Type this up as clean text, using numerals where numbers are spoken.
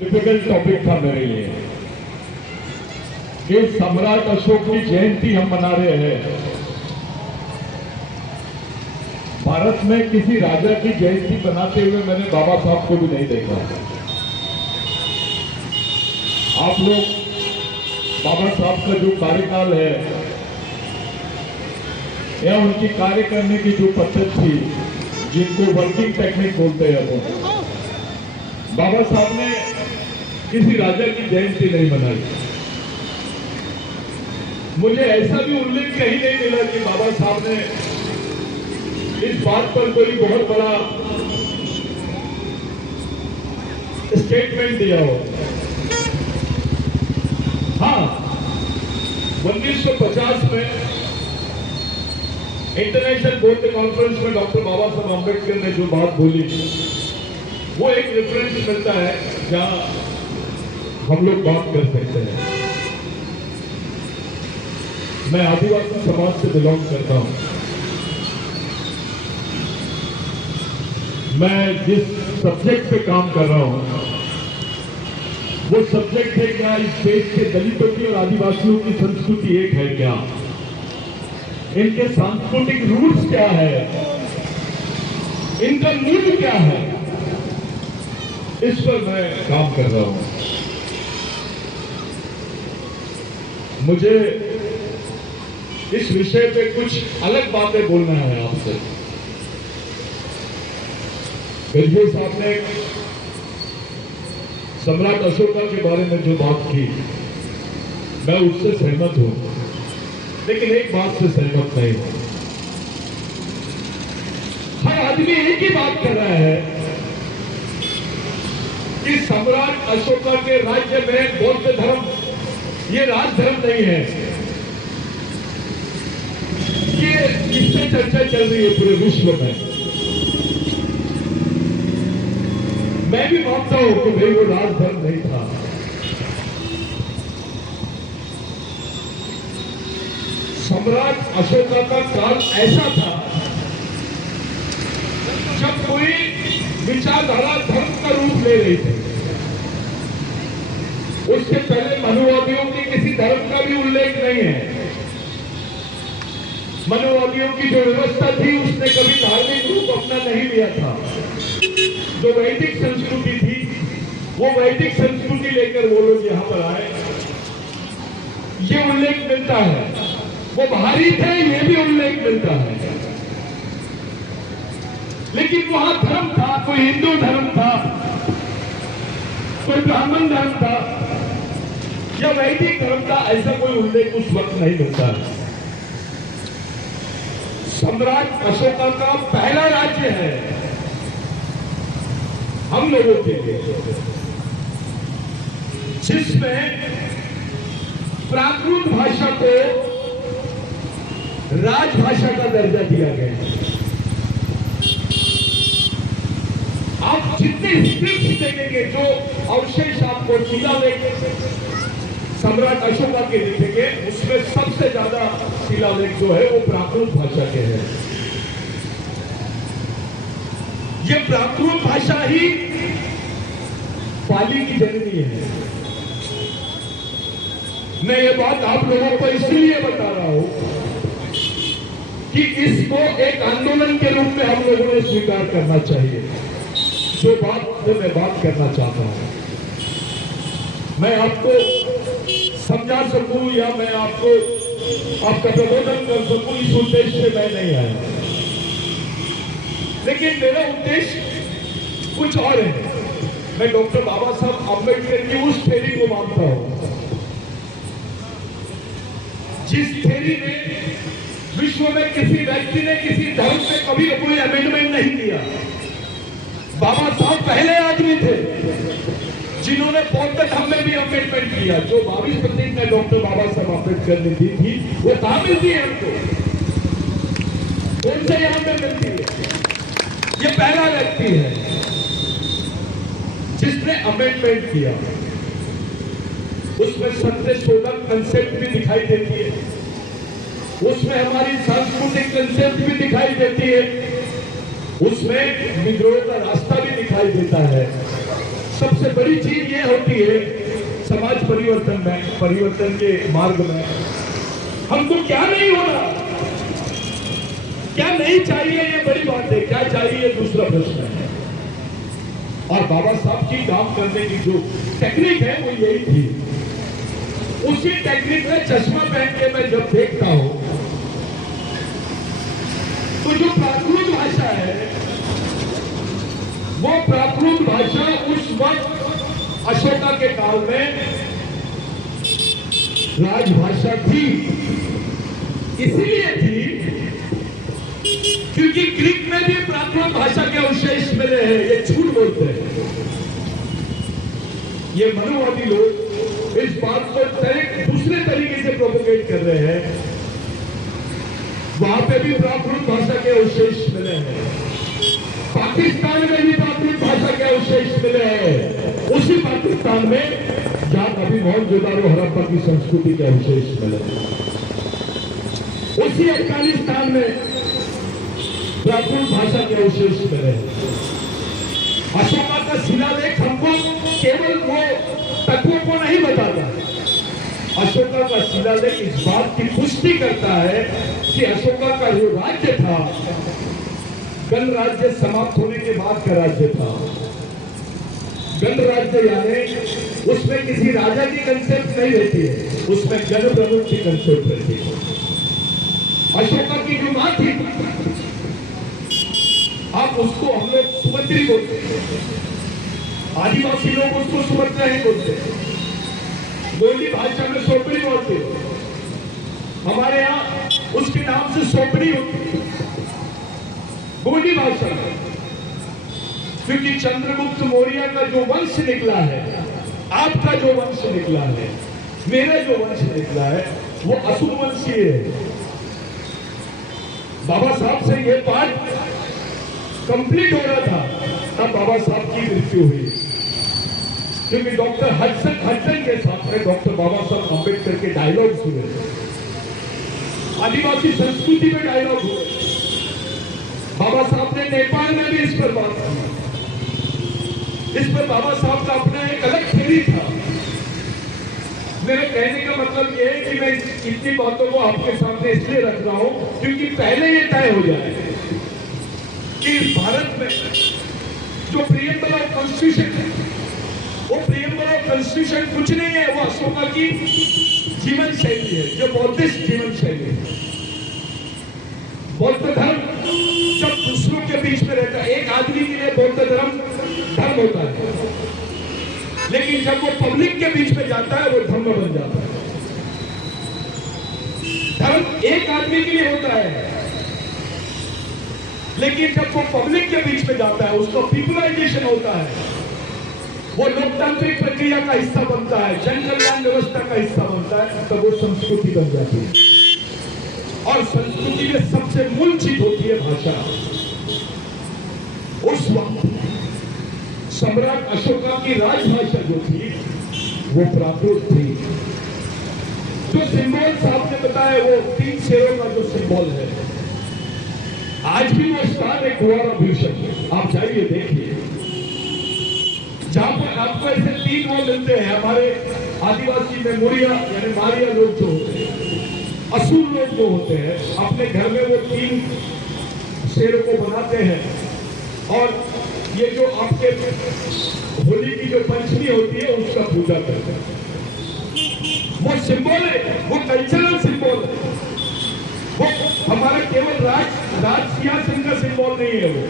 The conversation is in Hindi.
डिफिकल्ट टॉपिक था मेरे लिए कि सम्राट अशोक की जयंती हम मना रहे हैं। भारत में किसी राजा की जयंती बनाते हुए मैंने बाबा साहब को भी नहीं देखा। आप लोग बाबा साहब का जो कार्यकाल है या उनकी कार्य करने की जो पद्धति थी, जिनको वर्किंग टेक्निक बोलते हैं, वो बाबा साहब ने किसी राजा की जयंती नहीं मनाई। मुझे ऐसा भी उल्लेख कहीं नहीं मिला कि बाबा साहब ने इस बात पर कोई बहुत बड़ा स्टेटमेंट दिया हो। हाँ, 1950 में इंटरनेशनल बोर्ड कॉन्फ्रेंस में डॉक्टर बाबा साहब अम्बेडकर ने जो बात बोली, वो एक रेफरेंस मिलता है जहां हम लोग बात कर सकते हैं। मैं आदिवासी समाज से बिलोंग करता हूं। मैं जिस सब्जेक्ट पे काम कर रहा हूं वो सब्जेक्ट है क्या इस देश के दलितों की और आदिवासियों की संस्कृति एक है क्या, इनके सांस्कृतिक रूट्स क्या है, इनका मूल्य क्या है, इस पर मैं काम कर रहा हूं। मुझे इस विषय पे कुछ अलग बातें बोलना है आपसे। गंजे साहब ने सम्राट अशोका के बारे में जो बात की, मैं उससे सहमत हूं, लेकिन एक बात से सहमत नहीं हूं। हर आदमी एक ही बात कर रहा है कि सम्राट अशोका के राज्य में बौद्ध धर्म ये राज धर्म नहीं है। ये इससे चर्चा चल रही है पूरे विश्व में। मैं भी मानता हूं कि भाई वो राज धर्म नहीं था। सम्राट अशोका का काल ऐसा था जब कोई विचारधारा धर्म का रूप ले रही थी। उसके पहले मनुवादियों के किसी धर्म का भी उल्लेख नहीं है। मनुवादियों की जो व्यवस्था थी उसने कभी धार्मिक रूप अपना नहीं लिया था। जो वैदिक संस्कृति थी वो वैदिक संस्कृति लेकर वो लोग यहां पर आए, ये उल्लेख मिलता है। वो बाहरी थे, ये भी उल्लेख मिलता है। लेकिन वहां धर्म था, कोई हिंदू धर्म था, कोई ब्राह्मण धर्म था या वैदिक धर्म का, ऐसा कोई उल्लेख उस वक्त नहीं मिलता है। सम्राट अशोका का पहला राज्य है हम लोगों के लिए जिसमें प्राकृत भाषा को राजभाषा का दर्जा दिया गया। आप जितने स्क्रिप्ट देखेंगे, जो अवशेष आपको शिलालेख सम्राट अशोका के दिखेंगे, उसमें सबसे ज्यादा शिलालेख जो है वो प्राकृत भाषा के हैं। ये प्राकृत भाषा ही पाली की जननी है। मैं ये बात आप लोगों को इसलिए बता रहा हूं कि इसको एक आंदोलन के रूप में हम लोगों ने स्वीकार करना चाहिए। जो बात मैं बात करना चाहता हूं, मैं आपको समझा सकूं या मैं आपको आपका प्रबोधन कर सकूं, इस उद्देश्य से मैं नहीं आया। लेकिन मेरा उद्देश्य कुछ और है। मैं डॉक्टर बाबा साहब अम्बेडकर की उस थ्योरी को मानता हूं जिस थ्योरी ने विश्व में किसी व्यक्ति ने किसी धर्म पे कभी कोई अमेंडमेंट नहीं किया। बाबा साहब पहले आदमी थे जिन्होंने बौद्ध धर्म में भी अमेंडमेंट किया। जो 22% में डॉक्टर बाबा साहब अम्बेडकर ने दी थी, वो कहां मिलती है हमको? कौन से यहां पे मिलती है? ये पहला व्यक्ति है जिसने अमेंडमेंट किया। उसमें सत्य शोधक कंसेप्ट भी दिखाई देती है, उसमें हमारी सांस्कृतिक कंसेप्ट भी दिखाई देती है, उसमें विद्रोह का रास्ता भी दिखाई देता है। सबसे बड़ी चीज ये होती है समाज परिवर्तन के मार्ग में हमको क्या नहीं हो रहा, क्या नहीं चाहिए, ये बड़ी बात है। क्या चाहिए, दूसरा प्रश्न है। और बाबा साहब की काम करने की जो टेक्निक है वो यही थी। उसी टेक्निक में चश्मा पहन के मैं जब देखता हूं तो जो प्राकृत भाषा है वो प्राकृत भाषा उस वक्त अशोका के काल में राजभाषा थी। इसीलिए थी क्योंकि ग्रीक में भी प्राकृत भाषा के अवशेष मिले हैं। ये झूठ बोलते हैं ये मनुवादी लोग, इस बात को दूसरे तरीके से प्रोपोगेट कर रहे हैं। वहां पे भी प्राकृत भाषा के अवशेष मिले हैं, पाकिस्तान में भी प्राकृत भाषा के अवशेष मिले हैं। उसी पाकिस्तान में जहां अभी मोहनजोदारो हड़प्पा की संस्कृति के अवशेष मिले हैं, उसी अफगानिस्तान में प्राकृत भाषा के अवशेष मिले हैं। अशोका का शिलालेख हमको केवल वो तत्वों को नहीं बताता, अशोका का शिलालेख इस बात की पुष्टि करता है कि अशोका का जो राज्य था गणराज्य समाप्त होने के बाद का राज्य था। गणराज्य यानी उसमें किसी राजा की कंसेप्ट नहीं रहती है, उसमें गण प्रमुख की कंसेप्ट रहती है। अशोका की जो मां थी, आप उसको हम लोग सुभद्री बोलते हैं, आदिवासी लोग उसको सुभद्रा ही बोलते हैं, गोंडी भाषा में सोपड़ी बोलते हैं, हमारे यहाँ उसके नाम से सोपड़ी होती है गोंडी भाषा में। क्योंकि चंद्रगुप्त मौर्य का जो वंश निकला है, आपका जो वंश निकला है, मेरा जो वंश निकला है, वो असुर वंशीय है। बाबा साहब से ये पाठ कंप्लीट हो रहा था तब बाबा साहब की मृत्यु हुई। क्योंकि डॉक्टर हडसन के साथ में डॉक्टर बाबा साहब अम्बेडकर के डायलॉग सुने, आदिवासी संस्कृति में डायलॉग हुए। बाबा साहब ने नेपाल में भी इस पर बात की। इस पर बाबा साहब का अपना एक अलग थ्योरी था। मेरे कहने का मतलब यह है कि मैं इतनी बातों को आपके सामने इसलिए रख रहा हूं क्योंकि पहले ये तय हो जाए कि भारत में जो प्रियम्बल ऑफ कॉन्स्टिट्यूशन है, वो प्रियम्बल ऑफ कॉन्स्टिट्यूशन कुछ नहीं है, वो अशोका की जीवन शैली है, जो बौद्धिस्ट जीवन शैली है। बौद्ध धर्म जब दूसरों के बीच में रहता है, एक आदमी के लिए बौद्ध धर्म होता है, लेकिन जब वो पब्लिक के बीच में जाता है वो धर्म बन जाता है। धर्म एक आदमी के लिए होता है, लेकिन जब वो पब्लिक के बीच में जाता है उसका पीपुलाइजेशन होता है, वो लोकतांत्रिक प्रक्रिया का हिस्सा बनता है, जन कल्याण व्यवस्था का हिस्सा बनता है, तब वो संस्कृति बन जाती है। और संस्कृति में सबसे मूल चीज होती है भाषा। उस वक्त सम्राट अशोका की राजभाषा जो थी वो प्राकृत थी। जो सिंबल साहब ने बताया वो 3 शेरों का जो सिंबल है, आज भी वो स्थान है कुंवारा भीषण। आप जाइए देखिए, जहां पर आपको ऐसे 3 वो मिलते हैं। हमारे आदिवासी में मुरिया यानी मारिया लोग जो होते हैं, असुर लोग जो होते हैं, अपने घर में वो 3 शेरों को बनाते हैं। और ये जो आपके होली की जो पंचमी होती है उसका पूजा करते हैं। वो सिंबल है, वो कल्चरल सिंबल है, वो हमारा केवल राज सिंहासन का सिंबल नहीं है। वो